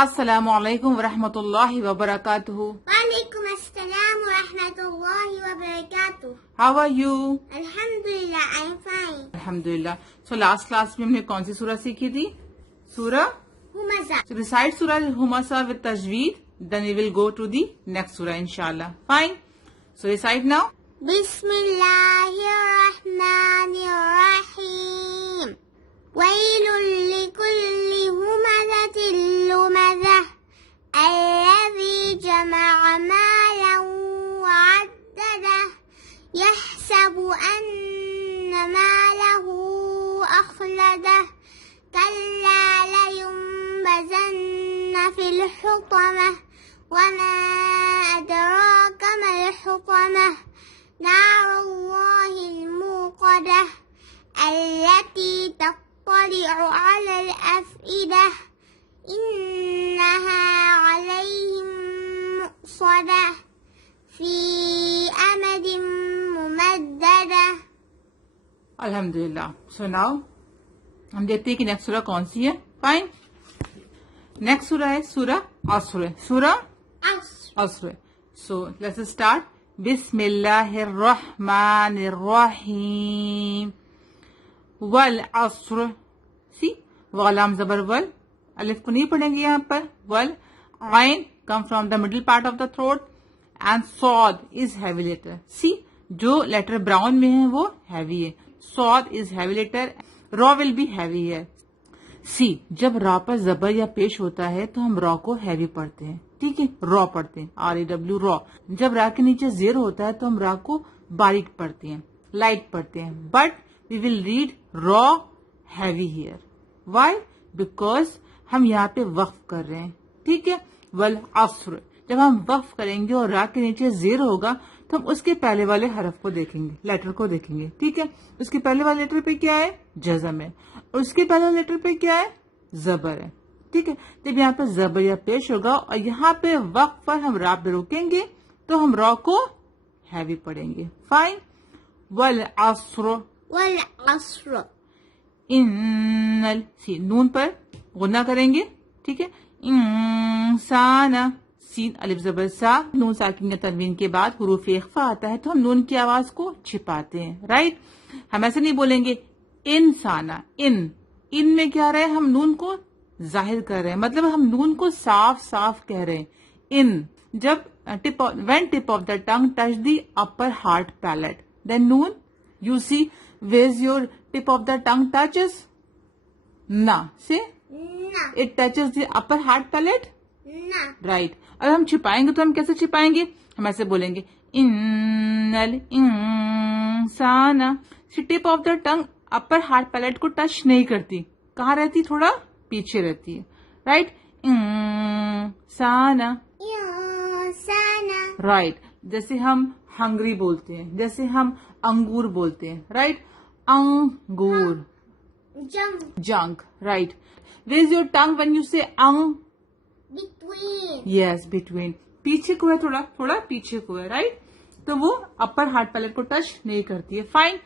السلام علیکم ورحمۃ اللہ وبرکاتہ. وعلیکم السلام ورحمۃ اللہ وبرکاتہ. How are you? الحمدللہ I am fine. الحمدللہ. So last class میں ہم نے کون سی سورہ سیکھی تھی؟ سورہ ہمزہ. So recite سورہ ہمزہ with تجوید. Then we will go to the next surah inshallah. Fine. So recite now. بسم اللہ الرحمن الرحیم. ویل لکل ہمزۃ لمزہ الذی جمع مالا وعددہ یحسب ان مالہ اخلدہ کلا لینبذن فی الحطمہ وما ادراک ما الحطمہ نار اللہ الموقدہ التي تطلع على الأفئدة إنها عليهم مؤصدة في أمد ممددة. الحمدللہ. So now ہم دیکھتے ہیں کہ نیکسٹ سورہ کون سی ہے. فائن. نیکسٹ سورہ ہے سورہ عصر. سورہ عصر. So let's start. بسم اللہ الرحمن الرحیم. والعصر. سی والام زبر ول. الف کو نہیں پڑھیں گے یہاں پر. ول عین come from the middle part of the throat and صاد از ہیوی لیٹر. سی جو لیٹر براؤن میں ہے وہ ہیوی ہے. صاد از ہیوی لیٹر. را ول بی ہیوی ہے. سی جب را پر زبر یا پیش ہوتا ہے تو ہم را کو ہیوی پڑھتے ہیں. ٹھیک ہے را پڑھتے ہیں. RAW را. جب را کے نیچے زیر ہوتا ہے تو ہم را کو باریک پڑھتے ہیں, لائٹ پڑھتے ہیں. But we will read raw heavy here. Why? Because ہم یہاں پہ وقف کر رہے ہیں. ٹھیک ہے. والعصر جب ہم وقف کریں گے اور را کے نیچے زیر ہوگا تو ہم اس کے پہلے والے حرف کو دیکھیں گے, لیٹر کو دیکھیں گے. ٹھیک ہے. اس کے پہلے والے لیٹر پہ کیا ہے؟ جزم ہے. اور اس کے پہلے والے لیٹر پہ کیا ہے؟ زبر ہے. ٹھیک ہے. جب یہاں پہ زبر یا پیش ہوگا اور یہاں پہ وقف پر ہم را پہ روکیں گے تو ہم را کو ہیوی پڑھیں گے. فائن. والعصر. والعصر. سی نون پر غنہ کریں گے. ٹھیک ہے. انسان. سین الف زبر سا. نون ساکن یا تنوین کے بعد حروف اخفا آتا ہے تو ہم نون کی آواز کو چھپاتے ہیں. رائٹ. ہم ایسے نہیں بولیں گے انسانا. ان میں کیا رہے ہم نون کو ظاہر کر رہے ہیں, مطلب ہم نون کو صاف صاف کہہ رہے ہیں. ان جب when tip of the tongue touch the upper heart palate then noon you see where's your tip of the tongue touches? Na. Say نہ. it touches the upper heart palate. نہ. Right. اگر ہم چھپائیں گے تو ہم کیسے چھپائیں گے؟ ہم ایسے بولیں گے ان الانسان. Tip of the tongue upper heart palette کو ٹچ نہیں کرتی. کہاں رہتی؟ تھوڑا پیچھے رہتی ہے. رائٹ. انسان. انسانہ. رائٹ. جیسے ہم ہنگری بولتے ہیں, جیسے ہم انگور بولتے ہیں. رائٹ. انگور. Junk. Right. Where is your tongue when you سے انگ؟ بٹوین. یس بٹوین. پیچھے کو ہے, تھوڑا تھوڑا پیچھے کو ہے. رائٹ. تو وہ اپر ہارٹ پیلیٹ کو ٹچ نہیں کرتی ہے. فائن.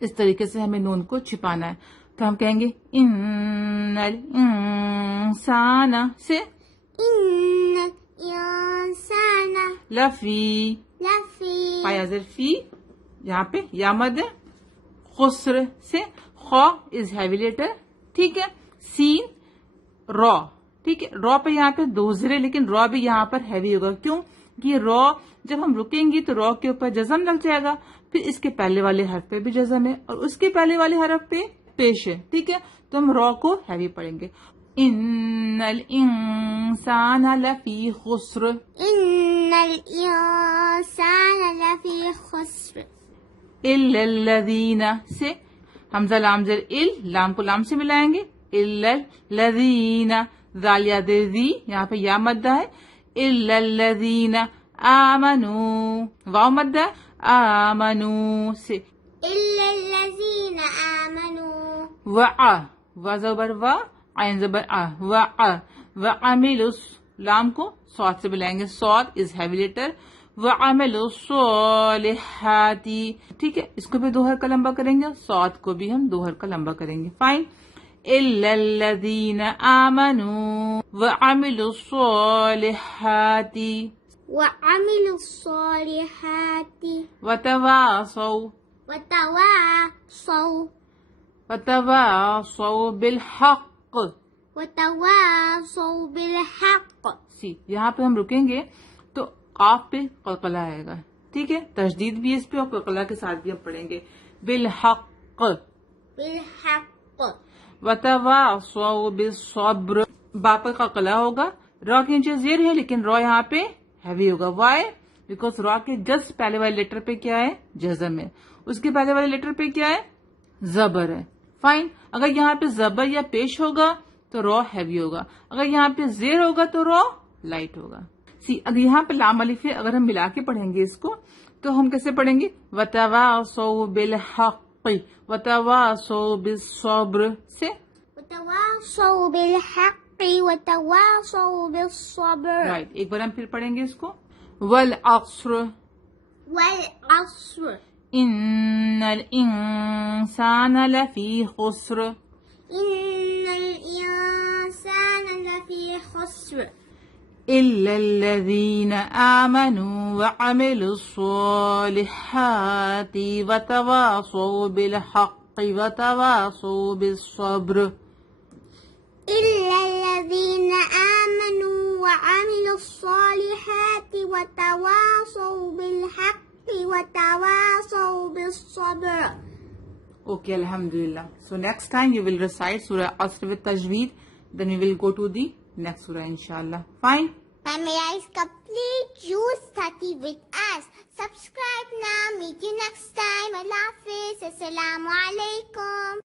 اس طریقے سے ہمیں نون کو چھپانا ہے. تو ہم کہیں گے ان الانسان سے ان الانسان لفی. لفی. پایا زر فی یہاں پہ یا مد ہے. خسر سے خا از ہیوی لیٹر. ٹھیک ہے. سین را. ٹھیک ہے. را پہ یہاں پہ دو زرے لیکن را بھی یہاں پر ہیوی ہوگا. کیوں؟ کہ را جب ہم رکیں گی تو را کے اوپر جزم لگ جائے گا. پھر اس کے پہلے والے حرف پہ بھی جزم ہے اور اس کے پہلے والے حرف پہ پیش ہے. ٹھیک ہے. تو ہم را کو ہیوی پڑھیں گے. ان الانسان لفی خسر. ان الانسان لفی خسر. الا الذین سے حمزہ لام زر ال. لام کو لام سے ملائیں گے. الا الذین. ذال یا ذی یہاں پہ یا مدہ ہے. الا الذین آمنوا. واو مدہ ہے. آمنوا سے الا الذین آمنوا. و زبر و عین زبر وعملوا. لام کو صاد سے ملائیں گے. صاد از ہیوی لیٹر. وَعَمَلُوا الصَّالِحَاتِ. ٹھیک ہے. اس کو بھی 2 حرف کا لمبا کریں گے. صاد کو بھی ہم 2 حرف کا لمبا کریں گے. فائن. إلا الذين آمنوا وعملوا الصالحات وعملوا الصالحات وتواصوا وتواصوا بالحق. وتواصوا بالحق. سی یہاں پہ ہم رکیں گے تو قاف پہ قلقلہ آئے گا. ٹھیک ہے, تشدید بھی اس پہ اور قلقلہ کے ساتھ بھی ہم پڑھیں گے. بالحق بالحق. وتواصوا بالصبر. با پر قلقلہ ہوگا. را کے نیچے زیر ہے لیکن را یہاں پہ ہیوی ہوگا. وائی؟ بیکاز را کے جسٹ پہلے والے لیٹر پہ کیا ہے؟ جزم ہے. اس کے پہلے والے لیٹر پہ کیا ہے؟ زبر ہے. فائن. اگر یہاں پہ زبر یا پیش ہوگا تو را ہیوی ہوگا. اگر یہاں پہ زیر ہوگا تو را لائٹ ہوگا. سی اگر یہاں پہ لام الف ہے, اگر ہم ملا کے پڑھیں گے اس کو تو ہم کیسے پڑھیں گے؟ وتواصوا بالحق وتواصوا بالصبر سے. وتواصوا بالحق وتواصوا بالصبر. رائٹ. ایک بار ہم پھر پڑھیں گے اس کو. والعصر والعصر ان الانسان لفی خسر. إن الإنسان لفي خسر إلا الذين آمنوا وعملوا الصالحات وتواصوا بالحق وتواصوا بالصبر. إلا الذين آمنوا وعملوا الصالحات وتواصوا بالحق وتواصوا بالصبر. Okay, Alhamdulillah. So next time you will recite Surah Asr with Tajweed. Then we will go to the next Surah, inshallah. Fine? Family is complete. You study with us. Subscribe now. Meet you next time. Allah Hafiz. Assalamu alaikum.